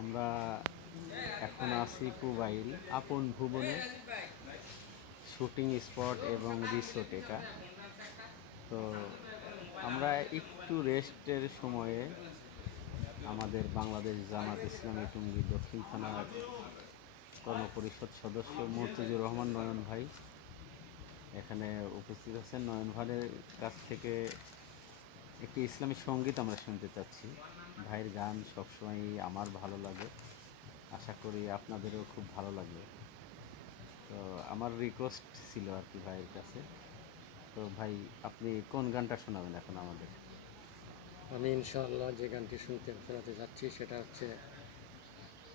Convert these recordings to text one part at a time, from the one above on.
আমরা এখন আছি কুবাইল আপন ভুবনে শুটিং স্পট এবং রিসোর্ট এটা। তো আমরা একটু রেস্টের সময়ে আমাদের বাংলাদেশ জামাত ইসলামী টুঙ্গী দক্ষিণ থানার কর্মপরিষদ সদস্য মর্তুজুর রহমান নয়ন ভাই এখানে উপস্থিত আছেন। নয়ন ভাইয়ের কাছ থেকে একটি ইসলামী সঙ্গীত আমরা শুনতে চাচ্ছি। ভাইয়ের গান সবসময়ই আমার ভালো লাগে, আশা করি আপনাদেরও খুব ভালো লাগবে। তো আমার রিকোয়েস্ট ছিল আর কি ভাইয়ের কাছে। তো ভাই, আপনি কোন গানটা শোনাবেন এখন আমাদের? আমি ইনশাআল্লাহ যে গানটি শোনাতে যাচ্ছি সেটা হচ্ছে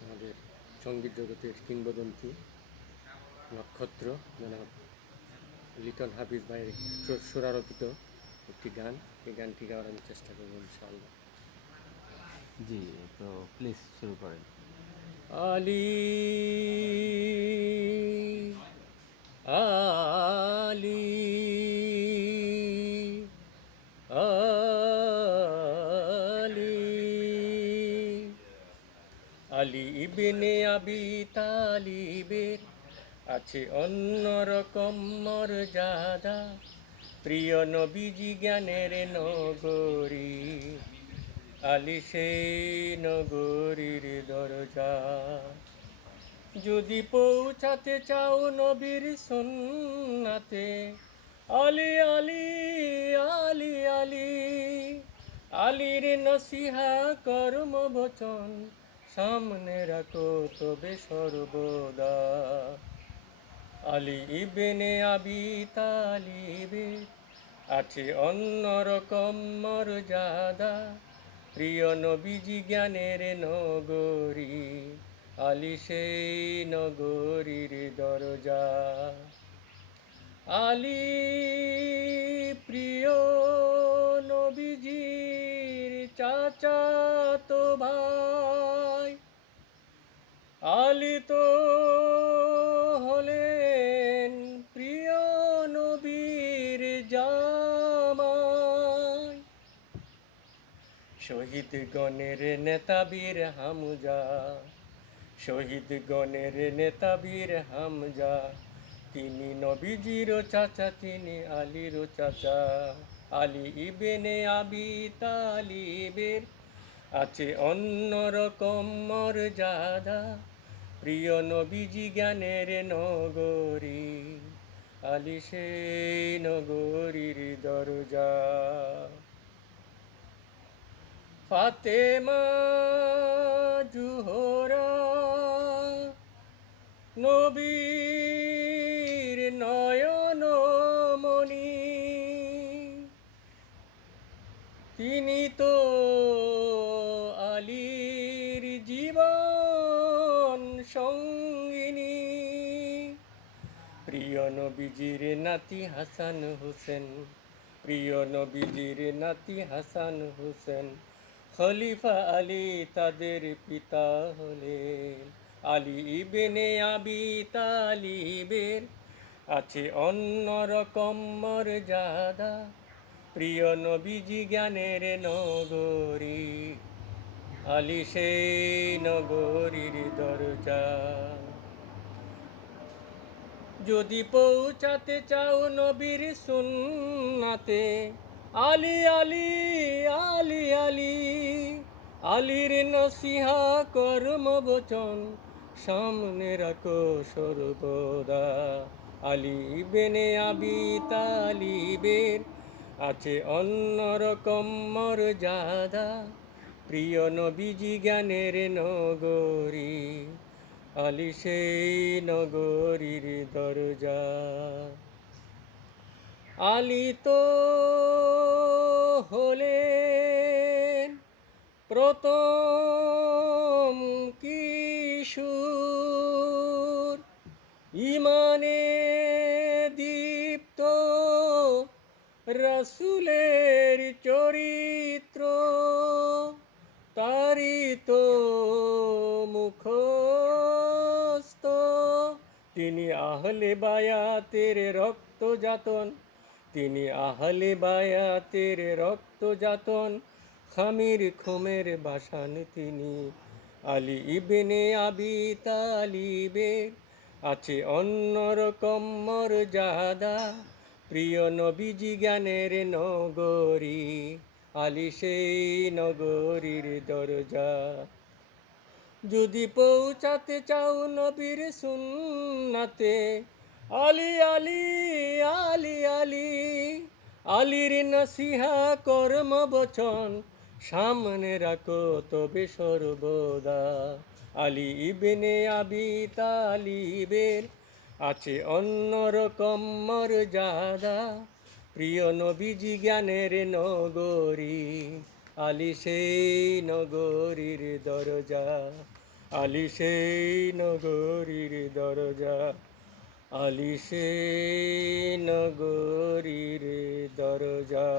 আমাদের সঙ্গীত জগতের কিংবদন্তি নক্ষত্র জনাব লিটন হাফিজ ভাইয়ের সুরারোপিত একটি গান। এই গানটি গাওয়ার আমি চেষ্টা করব ইনশাআল্লাহ। জি, তো প্লিজ শুরু করেন। আলী আলী আলী আলী ইবনে আবি তালিবের আছে অন্যরকম মর্যাদা, প্রিয় নবীজি জ্ঞানের নগরী, আলী সেই নগরীর দরজা। যদি পৌঁছাতে চাও নবীর সুন্নাতে, আলী আলী আলী আলী আলীর নসিহা কর্ম বচন সামনে রাখো তবে সর্বদা। আলী ইবনে আবি তালিবে আছে অন্যরকম মর্যাদা, প্রিয় নবীজি জ্ঞানের নগরী, আলী সেই নগরীর দরজা। আলী প্রিয় নবীজির চাচাতো ভাই, আলী তো হলেন প্রিয় নবীর জামাই, শহীদ গণের নেতা বীর হামজা, শহীদ গণের নেতা বীর হামজা, তিনি নবীজির চাচা, তিনি আলীর চাচা। আলী ইবনে আবি তালিবের আছে অন্যরকম মর্যাদা, প্রিয় নবীজি জ্ঞানের নগরী, আলী সেই নগরীর দরজা। ফাতেমা জুহরা নবীর নয়নমণি, তিনি তো আলীর জীবন সঙ্গিনী, প্রিয় নবীজির নাতি হাসান হোসেন, প্রিয় নবীজির নাতি হাসান হোসেন, খলিফা আলী তাদের পিতা হলেন। আলী ইবনে আবি তালিবের আছে অন্যরকম মর্যাদা, প্রিয় নবীজি জ্ঞানের নগরী, আলী সেই নগরীর দরজা। যদি পৌঁছাতে চাও নবীর সুন্নাতে, আলী আলী আলী আলী আলীর নসিহা কর্ম বচন সামনে রাখো সর্বদা। আলী ইবনে আবি তালিবের আছে অন্যরকম মর্যাদা, প্রিয় নবীজি জ্ঞানের নগরী, আলী সেই নগরীর দরজা। আলী তো হলেন প্রথম কিশোর, ইমানে দীপ্ত রাসূলের চরিত্র, তারি তো মুখস্থ, তিনি আহলে বায়াতের রক্ত যাতন, তিনি আহলে বায়াতের রক্ত যাতন, খামির খুমের বাসান তিনি, আলী ইবনে আবি তালিবের আছে অন্যরকম মর্যাদা, প্রিয় নবীজি জ্ঞানের নগরী, আলী সেই নগরীর দরজা। যদি পৌঁছাতে চাও নবীর সুন্নাতে, আলী আলী আলী আলী, আলীর নসিহা কর্ম বচন সামনে রাখো তবে সর্বদা। আলী ইবনে আবি তালিবের আছে অন্যরকম মর্যাদা, প্রিয় নবীজি জ্ঞানের নগরী, আলী সেই নগরীর দরজা, আলী সেই নগরীর দরজা, আলী সেই নগরীর দরজা।